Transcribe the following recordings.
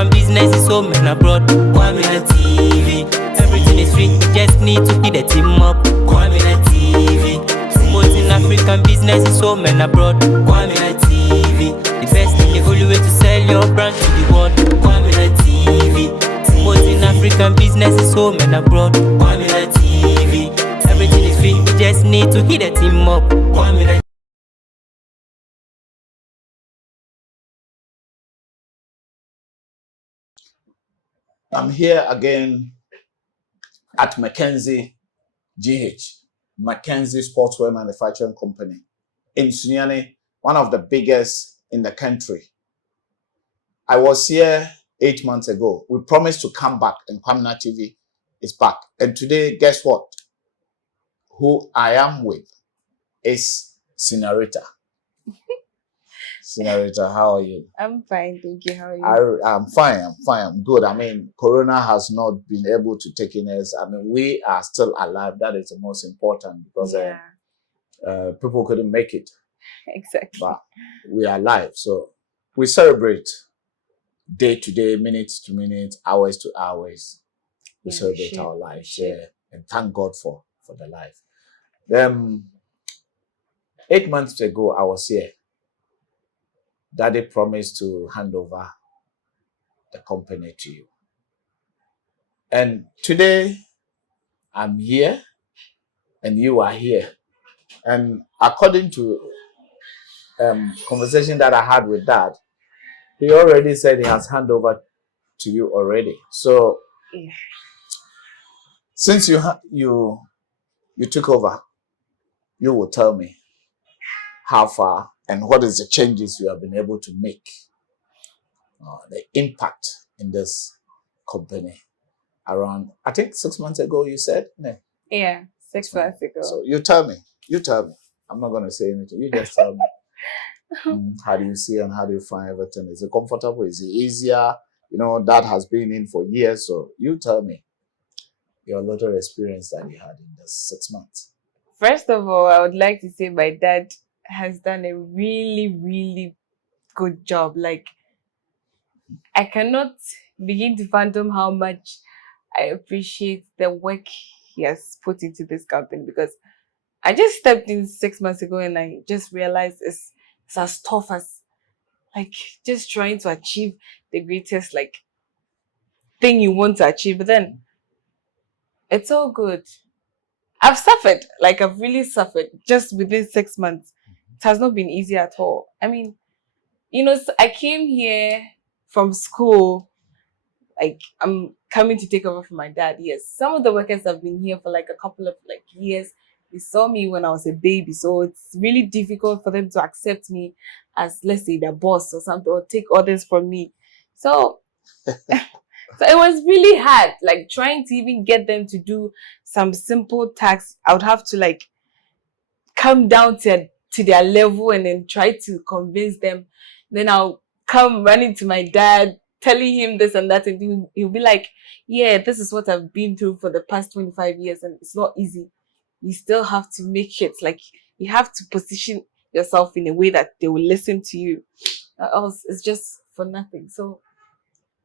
African business is home and abroad. Kwaminat TV, everything is free, you just need to hit the team up. Kwaminat TV, promoting African business is home and abroad. Kwaminat TV, the best and the only way to sell your brand to the world. Kwaminat TV, promoting African business is home and abroad. Kwaminat TV, everything is free, you just need to hit the team up. Kwaminat. I'm here again at Mckenzie Mckenzie Sportswear Manufacturing Company in Sunyani, one of the biggest in the country. I was here 8 months ago. We promised to come back, and Kwaminat TV is back. And today, guess what? Who I am with is Señorita. Señorita, how are you? I'm fine, thank you. How are you? I'm fine, I'm good. I mean, Corona has not been able to take in us. I mean, we are still alive. That is the most important, because people couldn't make it. Exactly. But we are alive. So we celebrate day to day, minute to minute, hours to hours. We celebrate our lives, and thank God for the life. 8 months ago, I was here. Daddy promised to hand over the company to you. And today, I'm here and you are here. And according to conversation that I had with Dad, he already said he has handed over to you already. So, since you took over, you will tell me how far and what is the changes you have been able to make, the impact in this company. Around, I think 6 months ago, you said? No. Yeah, 6 months ago. So you tell me. I'm not going to say anything. You just tell me. How do you see and how do you find everything? Is it comfortable? Is it easier? You know, Dad has been in for years. So you tell me your little experience that you had in this 6 months. First of all, I would like to say my dad has done a really, really good job. Like, I cannot begin to fathom how much I appreciate the work he has put into this company, because I just stepped in 6 months ago and I just realized it's as tough as, like, just trying to achieve the greatest, like, thing you want to achieve. But then it's all good. I've suffered, like, I've really suffered just within 6 months. It has not been easy at all. I mean, you know, I came here from school, like, I'm coming to take over from my dad. Yes, some of the workers have been here for like a couple of years. They saw me when I was a baby, so it's really difficult for them to accept me as, let's say, their boss or something, or take orders from me. So, so it was really hard, like, trying to even get them to do some simple tasks. I would have to, like, come down to their level and then try to convince them. Then I'll come running to my dad, telling him this and that, and he'll be like, yeah, this is what I've been through for the past 25 years, and it's not easy. You still have to make it, like, you have to position yourself in a way that they will listen to you. Else it's just for nothing. So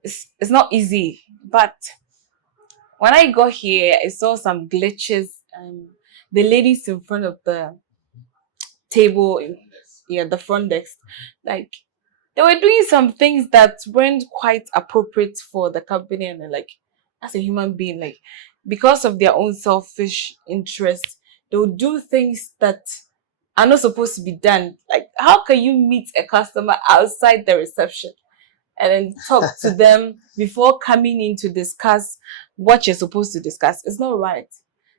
it's not easy. But when I got here, I saw some glitches, and the ladies in front of the table, the front desk, like, they were doing some things that weren't quite appropriate for the company. And like, as a human being, like, because of their own selfish interest, they would do things that are not supposed to be done. Like, how can you meet a customer outside the reception and then talk to them before coming in to discuss what you're supposed to discuss? It's not right.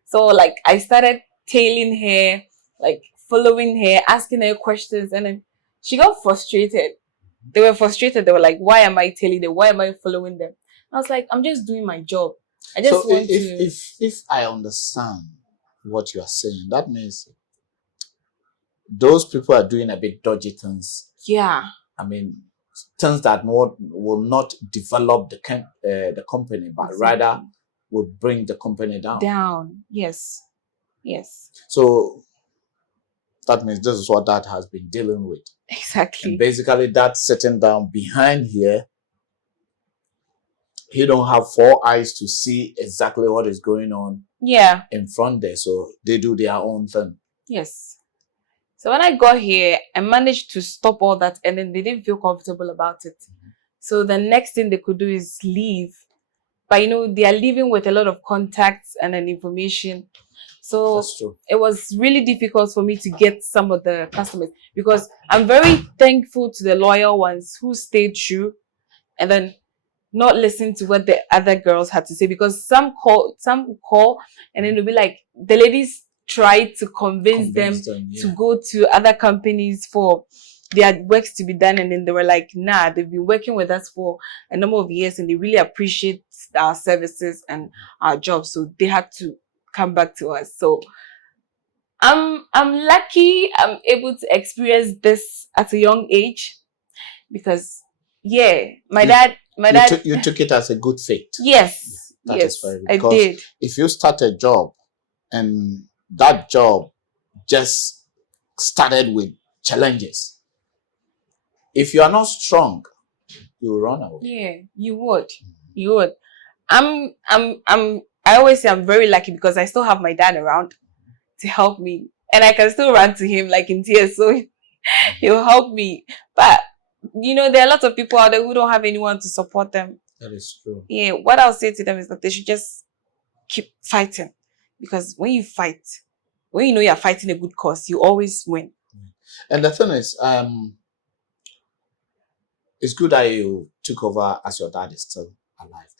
So, like, I started tailing her, like, following her, asking her questions, and then she got frustrated. They were frustrated. They were like, why am I tailing them? Why am I following them? I was like, I'm just doing my job. I just want to... If I understand what you are saying, that means those people are doing a bit dodgy things. Yeah. I mean, things that will not develop the company, but rather will bring the company down. Down, yes. Yes. So that means this is what Dad has been dealing with. Exactly. And basically, that's sitting down behind here he don't have four eyes to see exactly what is going on in front there. So they do their own thing. Yes. So when I got here, I managed to stop all that, and then they didn't feel comfortable about it. So the next thing they could do is leave. But they are leaving with a lot of contacts and then information. So it was really difficult for me to get some of the customers, because I'm very thankful to the loyal ones who stayed true and then not listen to what the other girls had to say, because some would call and then they'll be like, the ladies tried to convince them to go to other companies for their works to be done, and then they were like, nah, they've been working with us for a number of years and they really appreciate our services and our jobs, so they had to come back to us. So I'm lucky I'm able to experience this at a young age, because my dad you took it as a good fate. Yes, that yes, is very good. I Because did. if you start a job and that job just started with challenges, if you are not strong, you will run away. Yeah, you would. I always say I'm very lucky because I still have my dad around to help me, and I can still run to him like in tears, so he'll help me. But there are lots of people out there who don't have anyone to support them. That is true. Yeah, what I'll say to them is that they should just keep fighting, because when you fight, when you know you're fighting a good cause, you always win. And the thing is, it's good that you took over as your dad is still alive.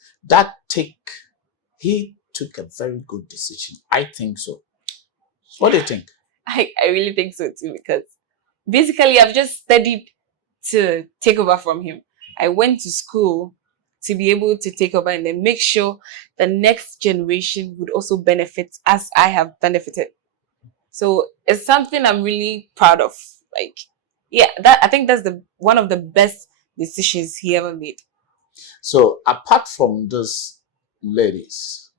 He took a very good decision. I think so. What do you think? I really think so too, because basically I've just studied to take over from him. I went to school to be able to take over and then make sure the next generation would also benefit as I have benefited. So it's something I'm really proud of. I think that's one of the best decisions he ever made. So apart from those ladies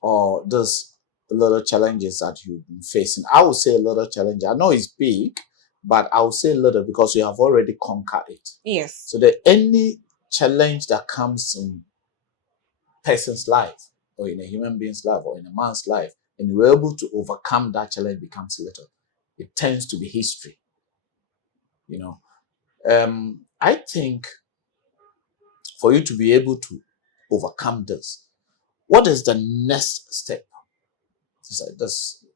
or those little challenges that you've been facing, I would say a little challenge. I know it's big, but I would say little because you have already conquered it. Yes. So that any challenge that comes in a person's life or in a human being's life or in a man's life, and you're able to overcome that challenge, becomes little. It tends to be history. I think for you to be able to overcome this, what is the next step?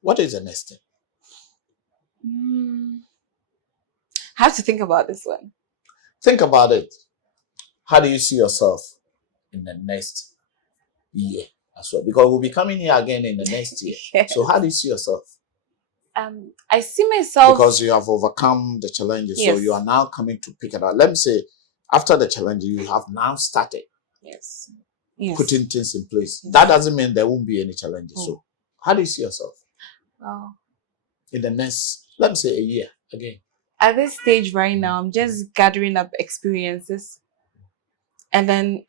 What is the next step? I have to think about this one. Think about it. How do you see yourself in the next year as well? Because we'll be coming here again in the next year. Yes. So how do you see yourself? I see myself... Because you have overcome the challenges. Yes. So you are now coming to pick it up. Let me say, after the challenge, you have now started putting things in place. Yes. That doesn't mean there won't be any challenges. So how do you see yourself? In the next, let me say, a year again? At this stage right now, I'm just gathering up experiences. And then,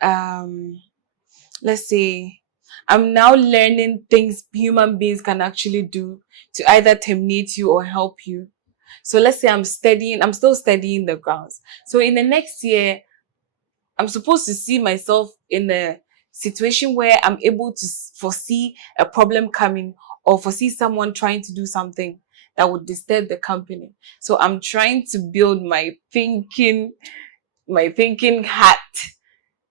let's say, I'm now learning things human beings can actually do to either terminate you or help you. So let's say I'm still studying the grounds. So in the next year, I'm supposed to see myself in a situation where I'm able to foresee a problem coming or foresee someone trying to do something that would disturb the company. So I'm trying to build my thinking hat.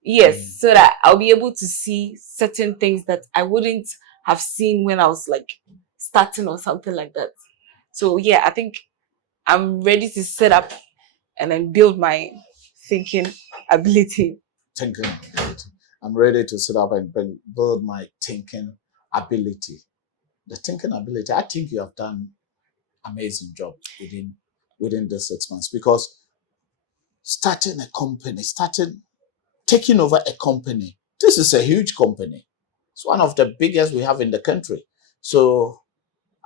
Yes, so that I'll be able to see certain things that I wouldn't have seen when I was starting or something like that. So I think I'm ready to set up and then build my thinking ability. I'm ready to set up and build my thinking ability. The thinking ability, I think you have done amazing job within the 6 months, because starting a company, taking over a company, this is a huge company. It's one of the biggest we have in the country. So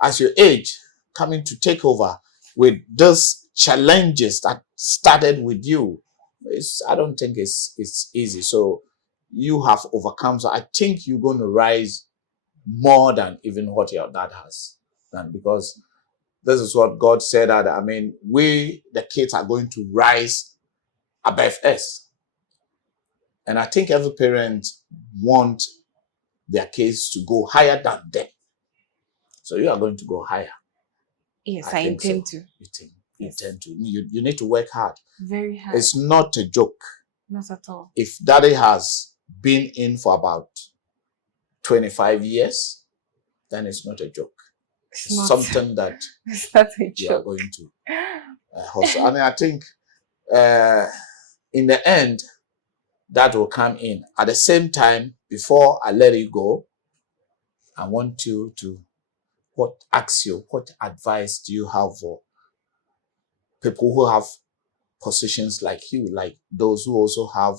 as you age, coming to take over with those challenges that started with you, I don't think it's easy. So you have overcome. So I think you're going to rise more than even what your dad has done, because this is what God said, that we, the kids, are going to rise above us. And I think every parent want their kids to go higher than them. So you are going to go higher. Yes, I intend to. You tend to. You need to work hard. Very hard. It's not a joke. Not at all. If daddy has been in for about 25 years, then it's not a joke. It's something that it's not a you are going to hustle. And I think in the end, that will come in. At the same time, before I let you go, I want you to ask you, what advice do you have for people who have positions like you, like those who also have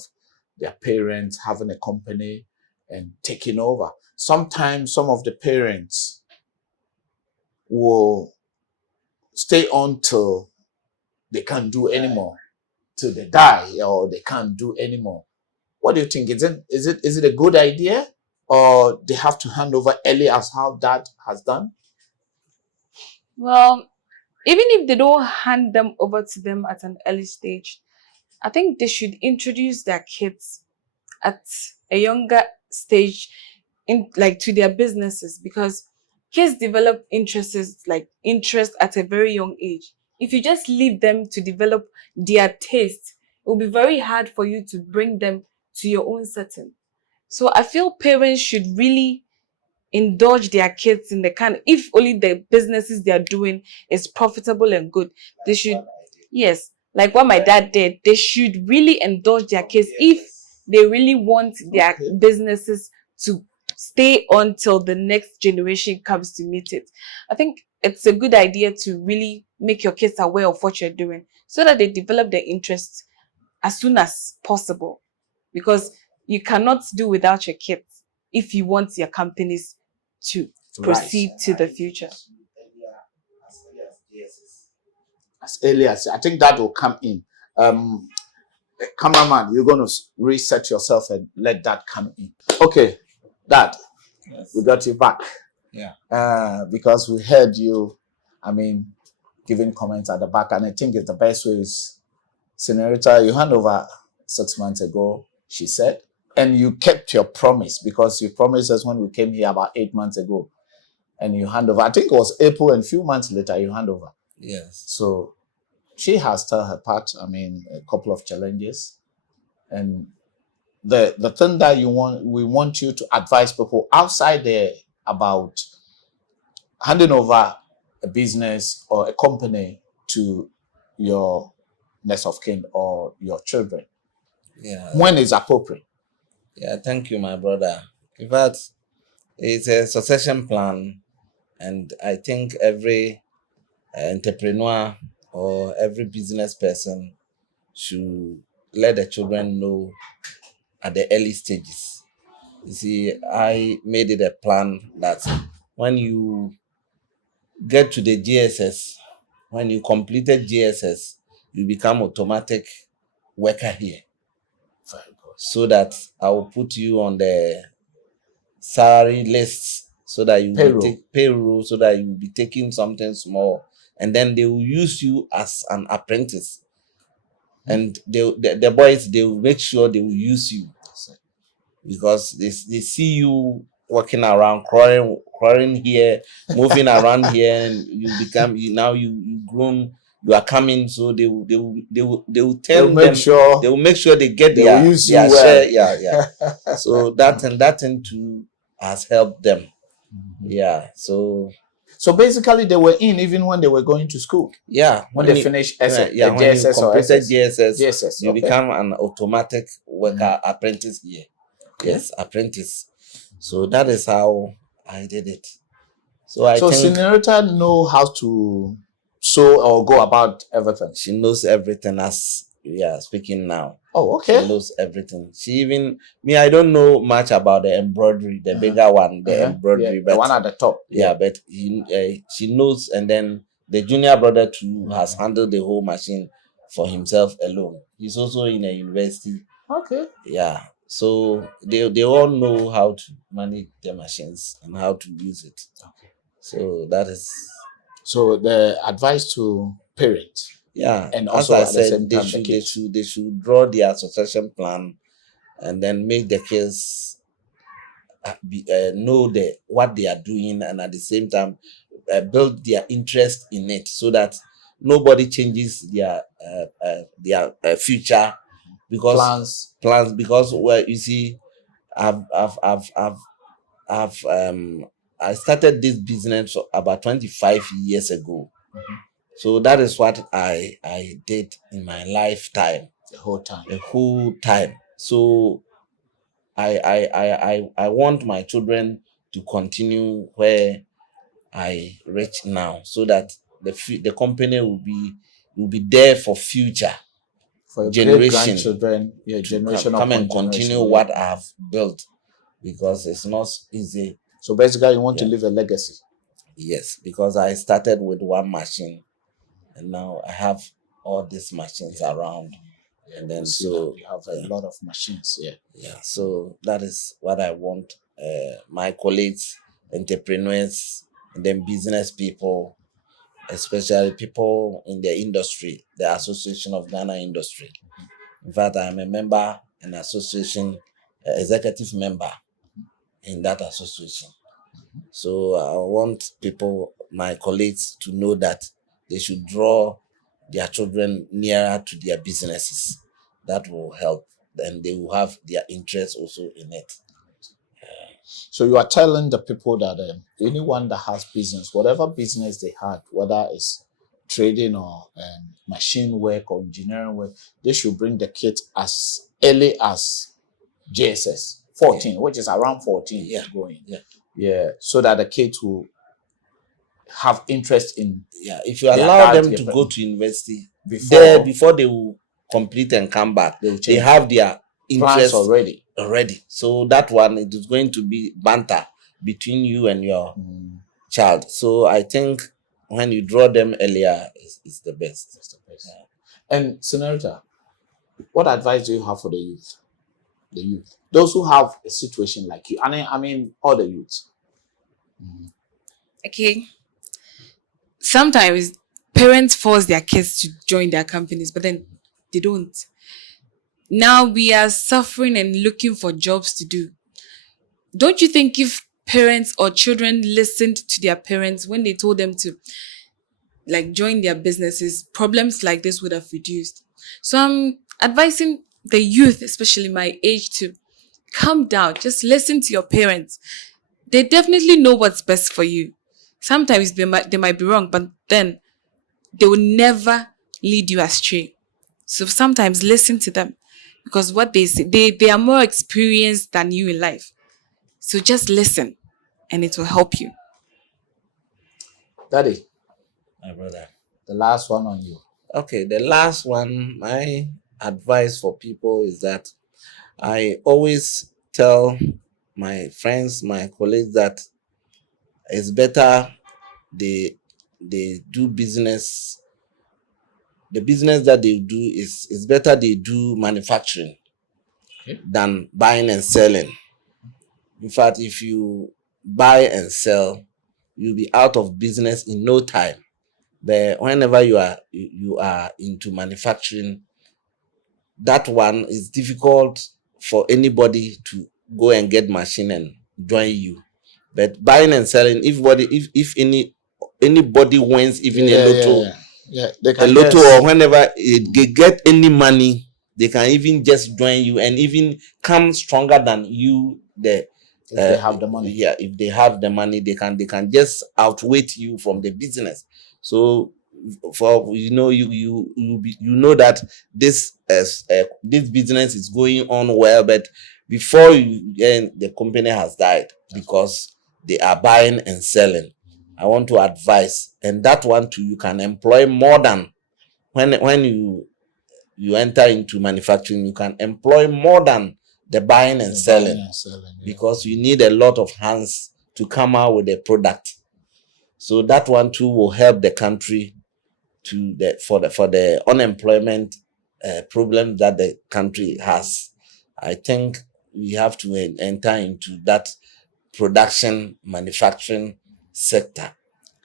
their parents having a company and taking over? Sometimes some of the parents will stay on till they can't do anymore, till they die, or they can't do anymore. What do you think? Is it a good idea, or they have to hand over early as how Dad has done? Well, even if they don't hand them over to them at an early stage, I think they should introduce their kids at a younger stage to their businesses, because kids develop interest at a very young age. If you just leave them to develop their taste, it will be very hard for you to bring them to your own setting. So I feel parents should really indulge their kids in if only the businesses they are doing is profitable and good, they should, yes, like what my dad did, they should really indulge their kids if they really want their businesses to stay until the next generation comes to meet it. I think it's a good idea to really make your kids aware of what you're doing so that they develop their interest as soon as possible, because you cannot do without your kids if you want your companies to proceed to the future. As early as, I think that will come in. Cameraman, you're going to reset yourself and let that come in. Okay, Dad, yes. We got you back. Yeah. Because we heard you, giving comments at the back, and I think it's the best way is, Señorita, you hand over 6 months ago, she said, and you kept your promise, because you promised us when we came here about 8 months ago, and you hand over. I think it was April, and a few months later you hand over. Yes. So she has done her part. A couple of challenges, and the thing that we want you to advise people outside there about handing over a business or a company to your next of kin or your children. Yeah. When is appropriate? Yeah, thank you, my brother. In fact, it's a succession plan, and I think every entrepreneur or every business person should let the children know at the early stages. You see, I made it a plan that when you get to the GSS, when you completed GSS, you become automatic worker here. So that I will put you on the salary list, so that you will take payroll, so that you will be taking something small, and then they will use you as an apprentice. And the boys, they will make sure they will use you, because they see you walking around, crawling here, moving around here, and you become you grown. You are coming, so they will make sure they get their share. Well. Yeah. So that thing too has helped them. Mm-hmm. Yeah. So basically they were in even when they were going to school. Yeah. When they finished when you completed GSS, you become an automatic worker, apprentice here. Okay. Yes, apprentice. So that is how I did it. So I think Señorita know how to sew or go about everything. She knows everything as we are speaking now. Oh, okay. She knows everything. She even I don't know much about the embroidery, the bigger one, the embroidery, but the one at the top. Yeah, but she knows, and then the junior brother too has handled the whole machine for himself alone. He's also in a university. Okay. Yeah. So they all know how to manage the machines and how to use it. Okay. So that is. So the advice to parents. Yeah. And also as I said, they should draw their succession plan and then make the kids know what they are doing, and at the same time build their interest in it, so that nobody changes their future plans, because well, you see, I've I started this business about 25 years ago. So that is what I did in my lifetime, the whole time. So I want my children to continue where I reach now, so that the company will be there for future, for generation, grandchildren, generation come and continue what I've built, because it's not easy. So basically, you want to leave a legacy. Yes, because I started with one machine, and now I have all these machines around. And then so you have a lot of machines. So that is what I want my colleagues, entrepreneurs, and then business people, especially people in the industry, the Association of Ghana Industry. In fact, I'm a member, an association, executive member in that association. So I want people, my colleagues, to know that they should draw their children nearer to their businesses. That will help, and they will have their interest also in it. So you are telling the people that anyone that has business, whatever business they had, whether it's trading or machine work or engineering work, they should bring the kids as early as JSS 14, which is around 14 going. So that the kids will have interest in. If you allow them to go to university before they will complete and come back, they have their interest already. So that one, it is going to be banter between you and your child. So I think when you draw them earlier, it's the best. It's the best. And Señorita, what advice do you have for the youth? The youth, those who have a situation like you, I mean all the youth. Okay. Sometimes parents force their kids to join their companies, but then they don't. Now we are suffering and looking for jobs to do. Don't you think if parents or children listened to their parents when they told them to join their businesses, problems like this would have reduced? So I'm advising the youth, especially my age, to calm down. Just listen to your parents. They definitely know what's best for you. Sometimes they might be wrong, but then they will never lead you astray. So sometimes listen to them, because what they say, they are more experienced than you in life. So just listen, and it will help you. Daddy, my brother, the last one on you. Okay, the last one, my advice for people is that I always tell my friends, my colleagues, that it's better they do business. The business that they do is better they do manufacturing than buying and selling. In fact, if you buy and sell, you'll be out of business in no time. But whenever you are into manufacturing, that one is difficult for anybody to go and get machine and join you. But buying and selling, if anybody wins even a lotto, they can a lotto, or whenever they get any money, they can even just join you and even come stronger than you. If they have the money. If they have the money, they can just outweight you from the business. So for you know that this business is going on well, but before the company has died, because they are buying and selling. I want to advise, and that one too, you can employ more than when you enter into manufacturing. You can employ more than the buying and selling, because you need a lot of hands to come out with a product. So that one too will help the country for the unemployment problem that the country has. I think we have to enter into that production manufacturing sector,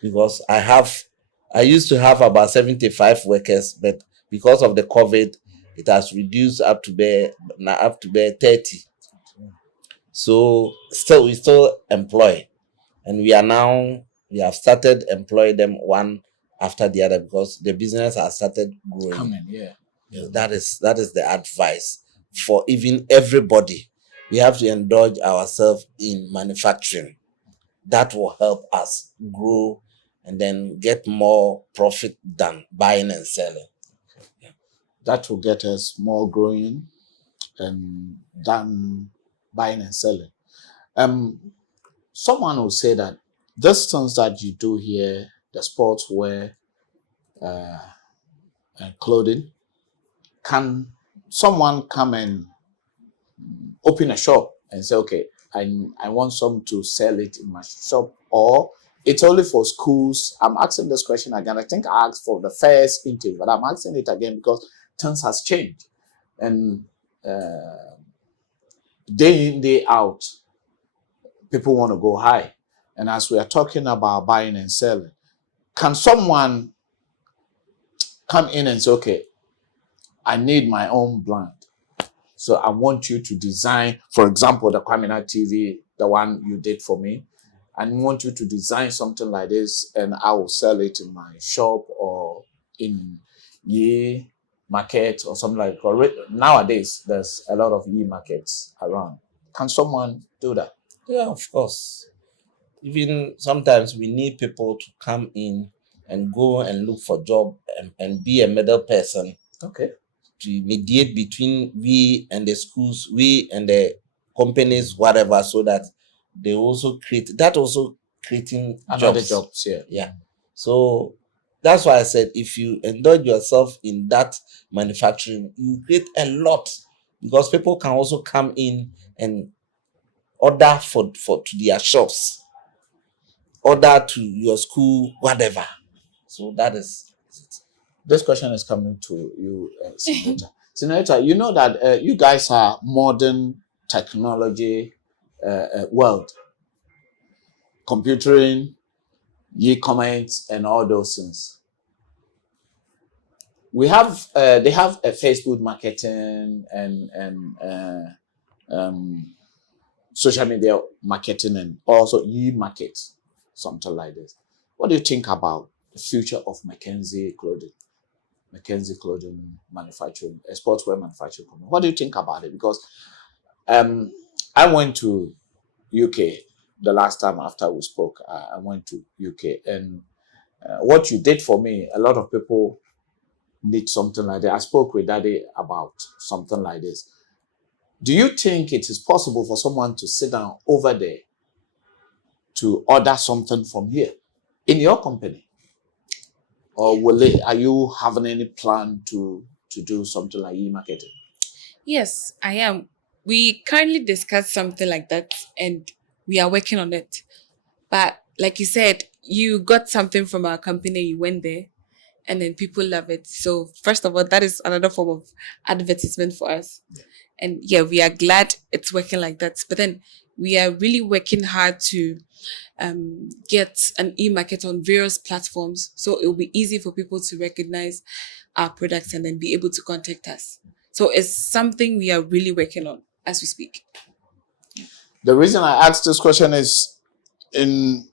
because I used to have about 75 workers, but because of the COVID, it has reduced up to be 30. So we still employ, and we have started employing them one after the other because the business has started growing. Coming, yeah. That is the advice for even everybody. We have to indulge ourselves in manufacturing. That will help us grow and then get more profit than buying and selling. That will get us more growing and than buying and selling. Someone will say that these things that you do here, the sportswear and clothing, can someone come and open a shop and say, okay, I want some to sell it in my shop, or it's only for schools? I'm asking this question again. I think I asked for the first interview, but I'm asking it again because things has changed. And day in, day out, people want to go high. And as we are talking about buying and selling, can someone come in and say, okay, I need my own brand, so I want you to design, for example, the Kwaminat TV, the one you did for me. I want you to design something like this, and I will sell it in my shop or in Ye market or something like that. Nowadays, there's a lot of Ye markets around. Can someone do that? Yeah, of course. Even sometimes we need people to come in and go and look for job and be a middle person. Okay. To mediate between we and the schools, we and the companies, whatever, so that they also creating Another jobs. Yeah. Yeah. So that's why I said if you indulge yourself in that manufacturing, you create a lot, because people can also come in and order for to their shops, order to your school, whatever. So that is it. This question is coming to you, Señorita. Señorita, you know that you guys are modern technology world, computing, e-commerce, and all those things. We have they have a Facebook marketing and social media marketing, and also e-market, something like this. What do you think about the future of Mckenzie clothing? Mckenzie clothing manufacturing, a sportswear manufacturing company. What do you think about it? Because I went to UK the last time after we spoke. I went to UK, and what you did for me, a lot of people need something like that. I spoke with Daddy about something like this. Do you think it is possible for someone to sit down over there to order something from here in your company? Or are you having any plan to do something like e-marketing? Yes, I am. We currently discussed something like that and we are working on it. But like you said, you got something from our company, you went there, and then people love it. So first of all, that is another form of advertisement for us. And yeah, we are glad it's working like that. But then we are really working hard to get an e-market on various platforms, so it will be easy for people to recognize our products and then be able to contact us. So it's something we are really working on as we speak. The reason I asked this question is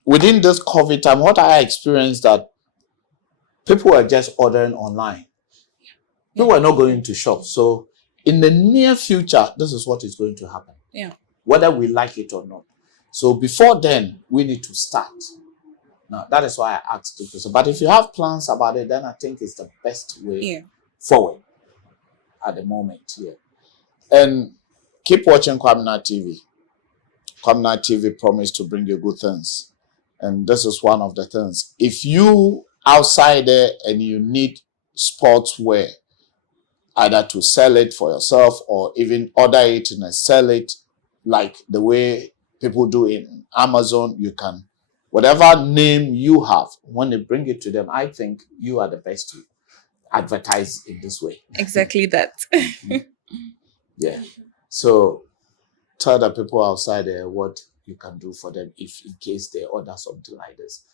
within this COVID time, what I experienced that people are just ordering online. People are not going to shop. So in the near future, this is what is going to happen. Yeah. Whether we like it or not. So before then, we need to start. Now, that is why I asked the question. But if you have plans about it, then I think it's the best way forward at the moment here. And keep watching Kwaminat TV. Kwaminat TV promised to bring you good things. And this is one of the things. If you outside there and you need sportswear, either to sell it for yourself or even order it and sell it like the way people do in Amazon, you can, whatever name you have, when they bring it to them, I think you are the best to advertise in this way. Exactly that. Yeah. So tell the people outside there what you can do for them if in case they order something like this.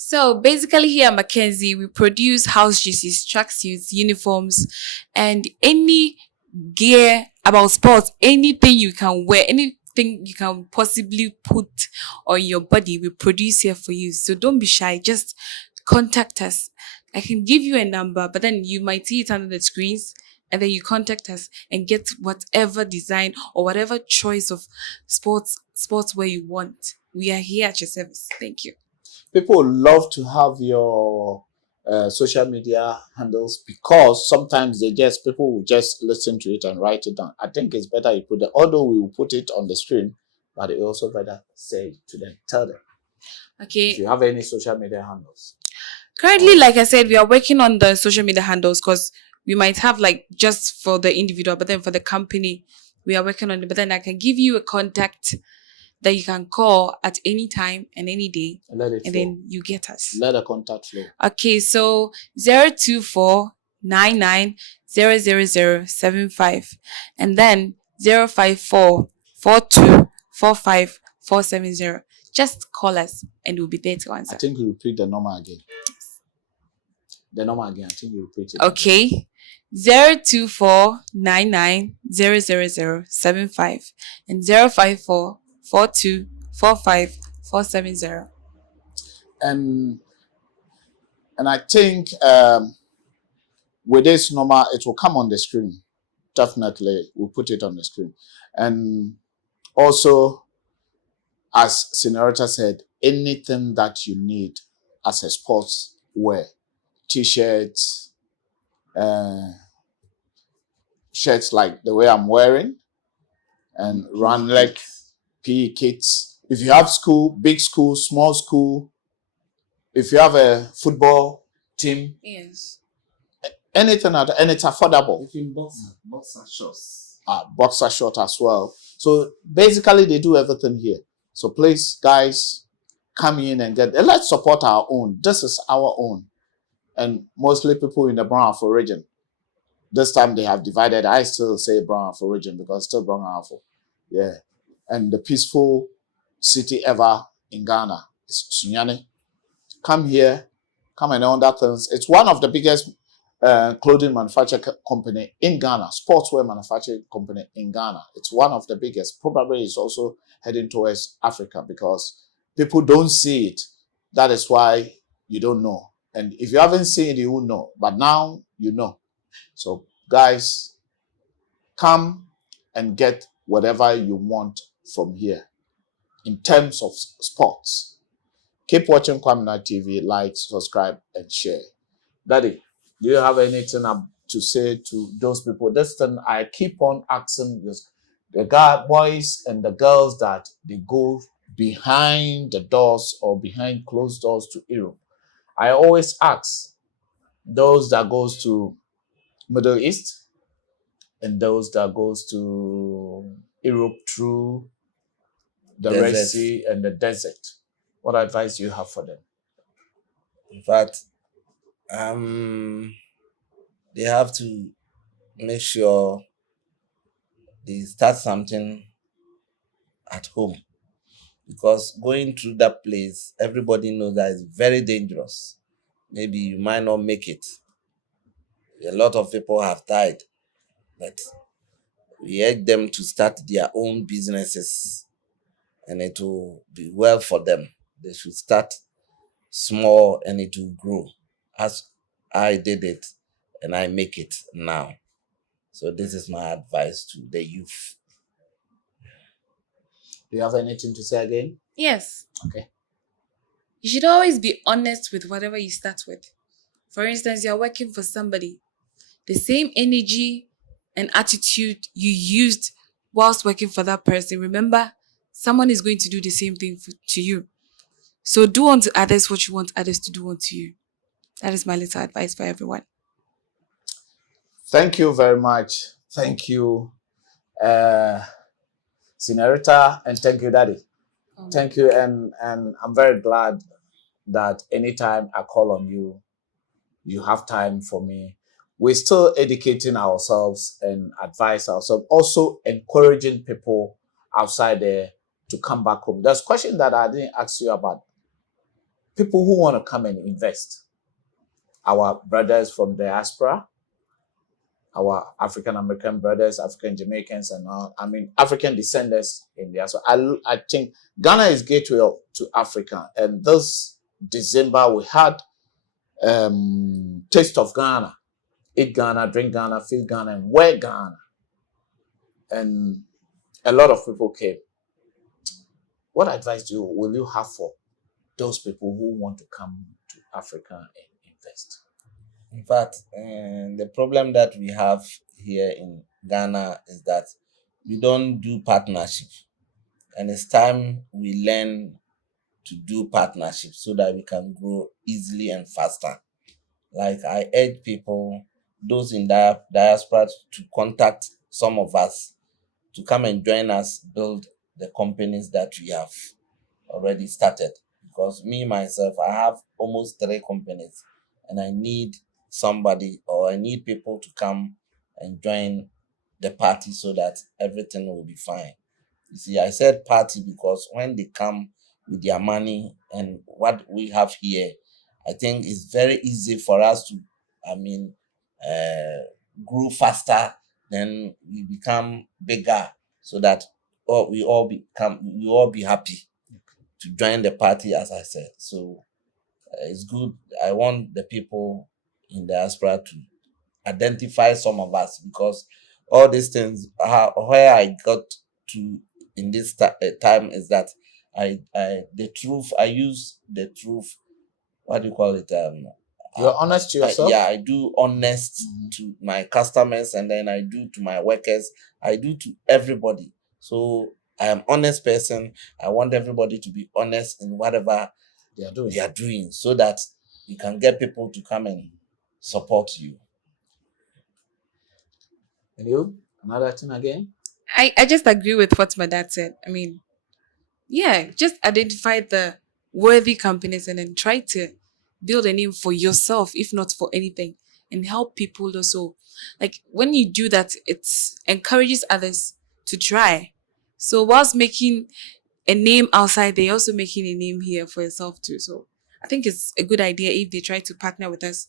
So basically here at Mckenzie, we produce house jerseys, tracksuits, uniforms, and any gear about sports, anything you can wear, anything you can possibly put on your body, we produce here for you. So don't be shy. Just contact us. I can give you a number, but then you might see it under the screens. And then you contact us and get whatever design or whatever choice of sportswear you want. We are here at your service. Thank you. People love to have your social media handles because sometimes people will just listen to it and write it down. I think it's better you put it, although we will put it on the screen, but it also better say to them, tell them. Okay. If you have any social media handles. Currently, like I said, we are working on the social media handles because we might have like just for the individual, but then for the company, we are working on it. But then I can give you a contact that you can call at any time and any day, and then you get us. Let the contact flow. Okay, so 02499000075 and then 05442454470. Just call us and we'll be there to answer. I think you repeat the number again. The number again. I think you repeat it. Okay. 02499000075 and 05442454470. And I think with this number, it will come on the screen. Definitely, we'll put it on the screen. And also, as Señorita said, anything that you need as a sports wear, t-shirts, shirts like the way I'm wearing, and run leg PE kits. If you have school, big school, small school, if you have a football team, Yes. anything, and it's affordable. Even boxer shorts. Boxer short as well. So basically, they do everything here. So please, guys, come in and let's support our own. This is our own. And mostly people in the Brown Afro region. This time they have divided. I still say Brown Afro region because it's still Brown Afro. Yeah. And the peaceful city ever in Ghana is Sunyani. Come here, come and own that things. It's one of the biggest clothing manufacturing company in Ghana, sportswear manufacturing company in Ghana. It's one of the biggest. Probably it's also heading towards Africa because people don't see it. That is why you don't know. And if you haven't seen it, you won't know. But now you know. So guys, come and get whatever you want from here in terms of sports. Keep watching Kwaminat TV, like, subscribe, and share. Daddy, do you have anything to say to those people? This thing I keep on asking the boys and the girls that they go behind the doors or behind closed doors to Europe. I always ask those that goes to Middle East and those that goes to Europe through the Red Sea and the desert. What advice do you have for them? In fact, they have to make sure they start something at home, because going through that place, everybody knows that it's very dangerous. Maybe you might not make it. A lot of people have died, but we urge them to start their own businesses and it will be well for them. They should start small and it will grow, as I did it and I make it now. So this is my advice to the youth. Do you have anything to say again? Yes. Okay. You should always be honest with whatever you start with. For instance, you're working for somebody. The same energy and attitude you used whilst working for that person, remember, someone is going to do the same thing to you. So do unto others what you want others to do unto you. That is my little advice for everyone. Thank you very much. Thank you, Señorita, and thank you, Daddy. Thank you, and I'm very glad that anytime I call on you, you have time for me. We're still educating ourselves and advise ourselves, also encouraging people outside there to come back home. There's a question that I didn't ask you about. people who want to come and invest. Our brothers from diaspora, our African American brothers, African Jamaicans, and all. I mean, African descendants in there. So I think Ghana is gateway to Africa. And this December we had Taste of Ghana, Eat Ghana, Drink Ghana, Feel Ghana, and Wear Ghana. And a lot of people came. What advice will you have for those people who want to come to Africa and invest? In fact, the problem that we have here in Ghana is that we don't do partnership. And it's time we learn to do partnership so that we can grow easily and faster. Like I urge people, those in diaspora, to contact some of us to come and join us build the companies that we have already started. Because me, myself, I have almost 3 companies and I need somebody or I need people to come and join the party so that everything will be fine. You see, I said party because when they come with their money and what we have here, I think it's very easy for us to, grow faster, then we become bigger so that we all be happy to join the party, as I said. So it's good. I want the people in the diaspora to identify some of us because all these things, where I got to in this time is that I use the truth. What do you call it? You're honest to yourself? I do honest to my customers, and then I do to my workers. I do to everybody. So I am honest person. I want everybody to be honest in whatever they are doing so that you can get people to come and support you. And you? Another thing again? I just agree with what my dad said. I mean, yeah, just identify the worthy companies and then try to build a name for yourself, if not for anything, and help people also. Like when you do that, it encourages others to try. So whilst making a name outside, they're also making a name here for yourself too. So I think it's a good idea if they try to partner with us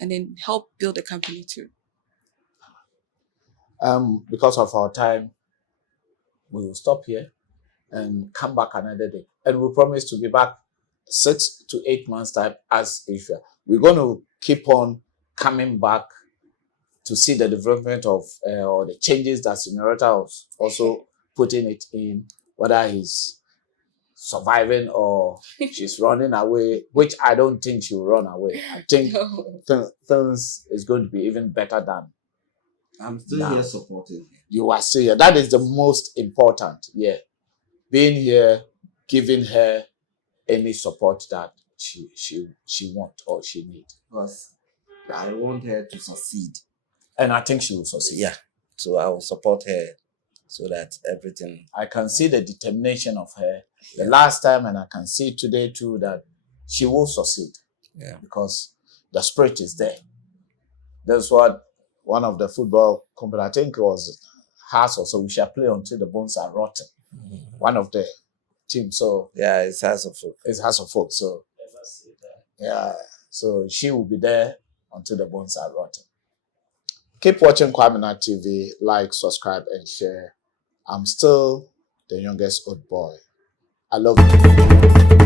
and then help build a company too. Because of our time, we will stop here and come back another day. And we promise to be back 6 to 8 months time as usual. We're going to keep on coming back to see the development of or the changes that Señorita was also putting it in, whether he's surviving or she's running away, which I don't think she'll run away. I think things is going to be even better than. I'm still here supporting. You are still here. That is the most important. Yeah. Being here, giving her any support that she wants or she needs. Because I want her to succeed. And I think she will succeed. Yeah. So I will support her so that everything. I can see the determination of her the last time, and I can see today too that she will succeed. Yeah. Because the spirit is there. That's what one of the football company, I think it was Hearts or so, we shall play until the bones are rotten. One of the teams. So yeah, it's House of Folk. It's House of Folk. So yeah, so she will be there until the bones are rotten. Keep watching Kwaminat TV, like, subscribe, and share. I'm still the youngest old boy. I love you.